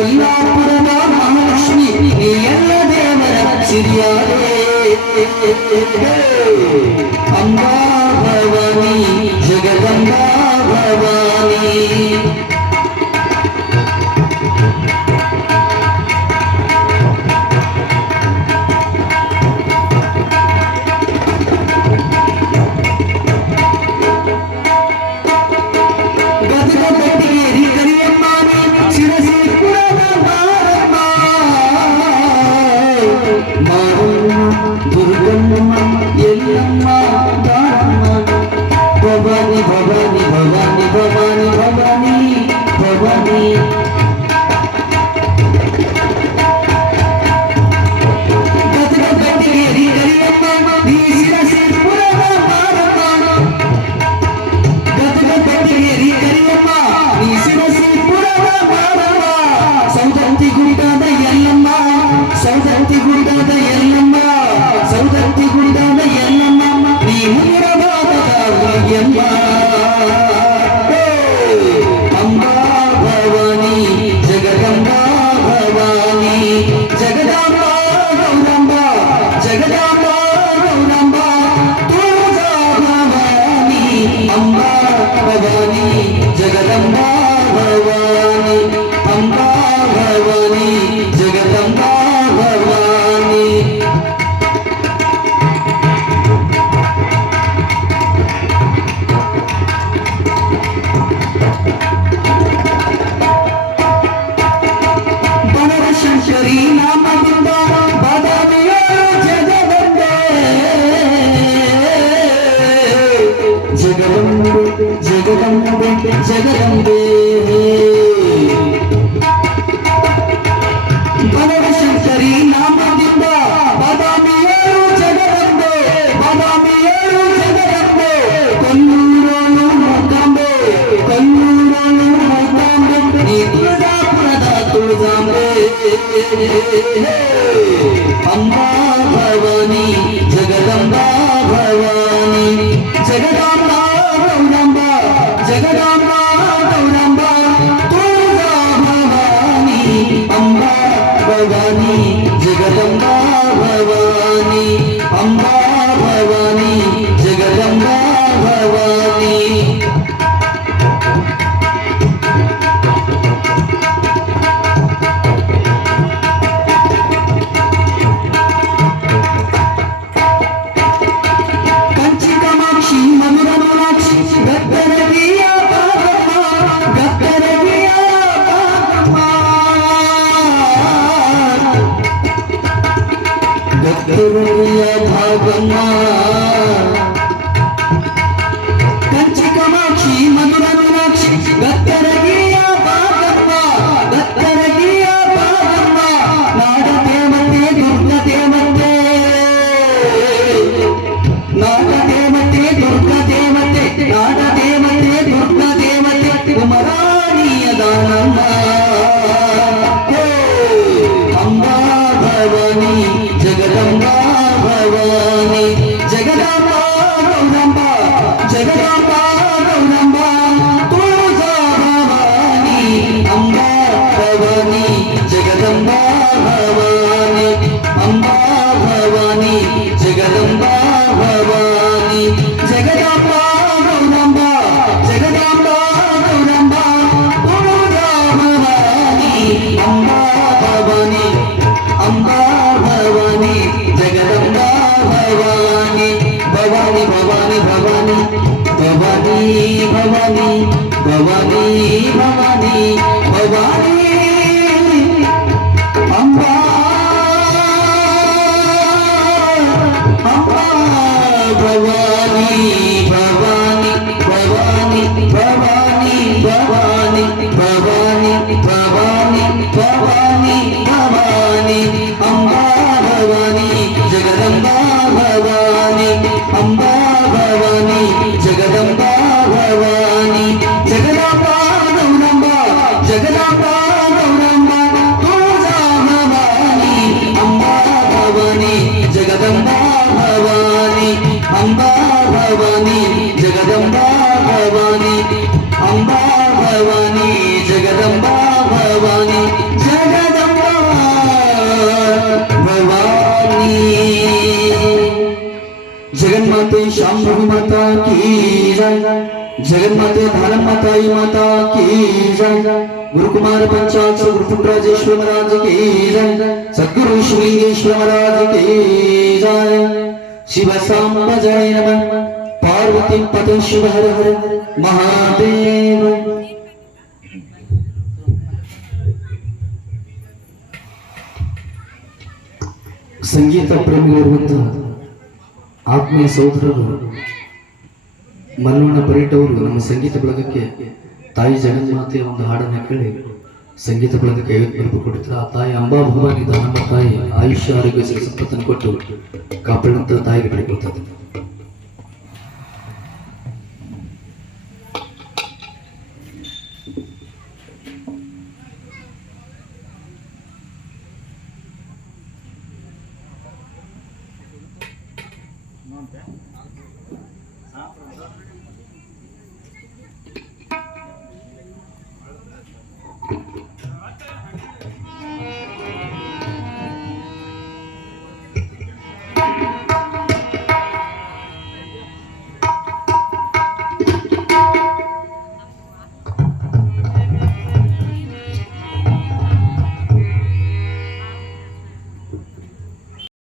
எல்லாப்புறமா மகாலட்சுமி நீ என்ன தேவர அம்மா பவனி జగదంబే జగదంబే జగదంబే భవశంకరి నామదింబ బాబామి ఏరు జగదంబే బాబామి ఏరు జగదంబే కన్నూరోను మొత్తంబే కన్నూరోను మొత్తంబే నీ తులజాపురద తులజాంబే అమ్మా భవానీ అంబా భవాని జగదంబా భవాని అంబా భవాని జగదంబా భవాని భవాని జగదాంబ గౌరమ్మ జగదాంబ గౌరమ్మ పూజా భవాని అంబా భవాని జగదంబ భవాని అంబా భవాని జగదంబ భవాని జగదాంబ గౌరమ్మ జగదాంబ గౌరమ్మ పూజా ভবানী ভবানী ভবানী ভবানী। অম্বা অম্বা ভবানী ভবানী। अम्बा भवानी, जगदम्बा भवानी, अम्बा भवानी, जगदम्बा भवानी जगदम्बा भवानी। जगन माते माता की जय। जगन धर्म माताई माता की जय। गुरु कुमार पंचाक्ष गुरु राजेश्वर महाराज की जय। सदगुरु शिवलिंगेश्वर महाराज की जय। ಶಿವ ಸಾಂಬಜಾಯ ನಮಃ ಪಾರ್ವತಿ ಪದ ಶಿವ ಹರ ಹರ ಮಹಾದೇವ. ಸಂಗೀತ ಪ್ರೇಮಿಗಳು ಆತ್ಮೀಯ ಸಹೋದರರು, ಮಲ್ಲಣ್ಣ ಪರಿಟವರು ನಮ್ಮ ಸಂಗೀತ ಬಳಗಕ್ಕೆ ತಾಯಿ ಜಗನ್ಮಾತೆಯ ಒಂದು ಹಾಡನ್ನು ಕೇಳಿ ಸಂಗೀತಗಳೊಂದಿಗೆ ಐವತ್ತು ರೂಪಾಯಿ ಕೊಡುತ್ತಾ ಆ ತಾಯಿ, ಅಂಬಾ ಭವಾನಿ ನಮ್ಮ ತಾಯಿ, ಆಯುಷ್ಯ, ಆರೋಗ್ಯ ಸರಿ ಸಂಪತ್ತನ್ನು ಕೊಟ್ಟು ಕಾಪಾಡಿದಂಥ ತಾಯಿಗೆ ಪಡೆಕೊಳ್ತದೆ